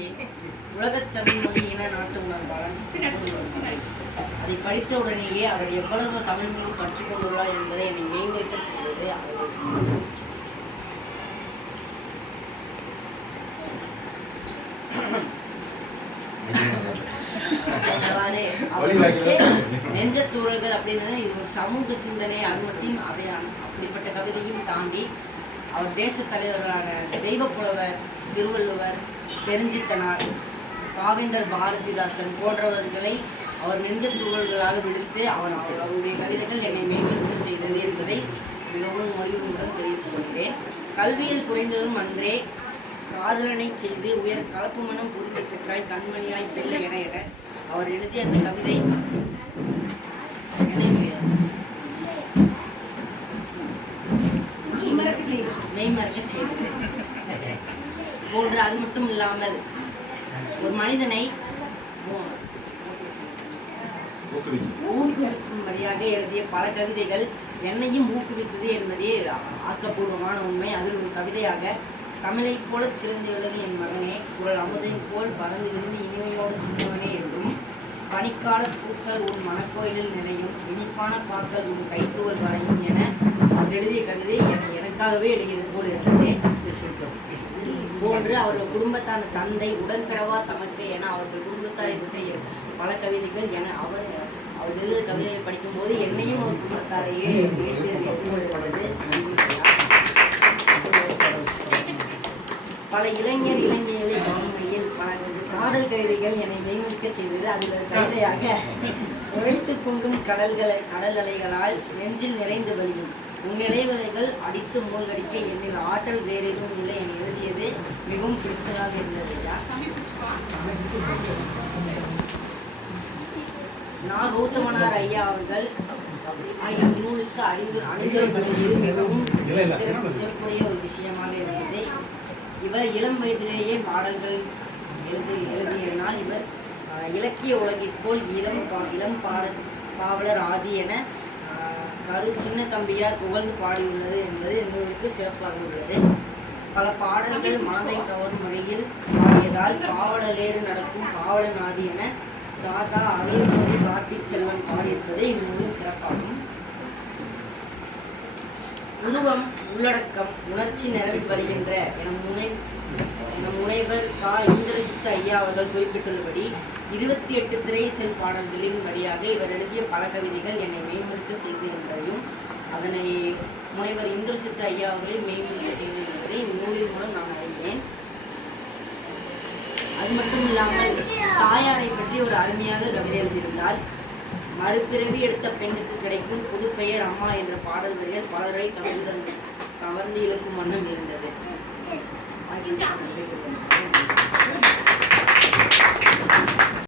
கல்வி உலகத் தமிழ் மொழி இன நாட்டு உணர்வாளன். அதை படித்தவுடனேயே அவர் எவ்வளவு தமிழ் மீது பற்றி கொண்டுள்ளார் என்பதை என்னை மேம்படுத்த செய்தது. நெஞ்சத்தூரல்கள் அப்படின்னு இது ஒரு சமூக சிந்தனை. அது மட்டும் அதை அப்படிப்பட்ட கவிதையும் தாண்டி அவர் தேச தலைவர்களான தெய்வ புலவர் திருவள்ளுவர், பெருஞ்சித்தனார், பாவேந்தர் பாரதிதாசன் போன்றவர்களை அவர் நெஞ்சத்தூரல்களாக விடுத்து அவருடைய கவிதைகள் என்னை மேம்படுத்த செய்தது என்பதை மிகவும் மொழிவுடன் தெரிவித்துக் கொள்கிறேன். கல்வியில் குறைந்ததும் அன்றே காதலனை செய்து உயர் கலப்பு மனம் புரிந்து பெற்றாய் கண்மணியாய் செல்ல என அவர் எழுதிய அந்த கவிதை மெய்மறக்க செய்தது போன்று. அது மட்டும் இல்லாமல் ஒரு மனிதனை ஊக்குவிக்கும்படியாக எழுதிய பல கவிதைகள் என்னையும் ஊக்குவித்தது என்பதே ஆக்கப்பூர்வமான உண்மை. அதில் ஒரு கவிதையாக தமிழை போல சிறந்து விலகு என் மகனே, குரல் அமுதை போல் பறந்து விருந்து இனிமையோடு சின்னவனே என்றும், பனிக்கால பூக்கள் உன் மனக்கோயிலில் நிலையும், இனிப்பான பாக்கள் உன் கைத்துவல் வரையும் என அவர் எழுதிய கவிதை எனக்காகவே எழுதியது போல் இருந்தது போன்று. அவர்கள் குடும்பத்தான தந்தை உடன்பிறவா தமக்கு என அவர்கள் குடும்பத்தாரை பற்றிய பல கவிதைகள் என அவர் எழுதிய கவிதையை படிக்கும்போது என்னையும் ஒரு குடும்பத்தாரையே பல இளைஞர்களை வாழ்க்கையில் பல காதல் கவிதைகள் என்னை மேம்படுத்த செய்தது. அதில் ஒரு கவிதையாக உழைத்து பொங்கும் கடல் அலைகளால் நெஞ்சில் நிறைந்து வழியும் உன்னிலைவரைகள் அடித்து மூழ்கடிக்க என்னில் ஆற்றல் வேறு எதுவும் இல்லை என எழுதியது மிகவும் பிடித்ததாக இருந்தது. நான் கௌதமனார் ஐயா அவர்கள் நூலுக்கு அணிந்துரைப்பது மிகவும் சிறப்புடைய ஒரு விஷயமாக இருந்தது. இவர் இளம் வயதிலேயே பாடல்கள் எழுதியதனால் இவர் இலக்கிய உலகிற்குள் இளம் பாவலர் ஆதி என சின்ன தம்பியார் புகழ்ந்து பாடியுள்ளது என்பது நூலுக்கு சிறப்பாக உள்ளது. பல பாடல்கள் மனதை கவரும் முறையில் பாடியதால் பாவலரேறு நடக்கும் பாவலன் ஆதி என சாதா அருள்மொழி கார்த்திக் செல்வன் பாடியிருப்பது இந்நூலின் சிறப்பாகும். உருவம், உள்ளடக்கம், உணர்ச்சி நிரம்பி வருகின்ற என முனைவர் இந்திரசித்த ஐயா அவர்கள் குறிப்பிட்டுள்ளபடி 28 திரை செல் பாடல்களின் வழியாக இவர் எழுதிய பல கவிதைகள் என்னை மேம்படுத்த செய்து என்பதையும் அதனை முனைவர் இந்திரசித்த ஐயா அவர்களை மேம்படுத்த செய்து என்பதை இந்நூலின் மூலம் நான் அறிந்தேன். அது மட்டும் இல்லாமல் தாயாரை பற்றி ஒரு அருமையாக கவிதை எழுதியிருந்தால், மறுபிறவி எடுத்த பெண்ணுக்கு கிடைக்கும் புது பெயர் அம்மா என்ற பாடல் வரிகள் பலரை கவர்ந்து இழுக்கும் வண்ணம் இருந்தது.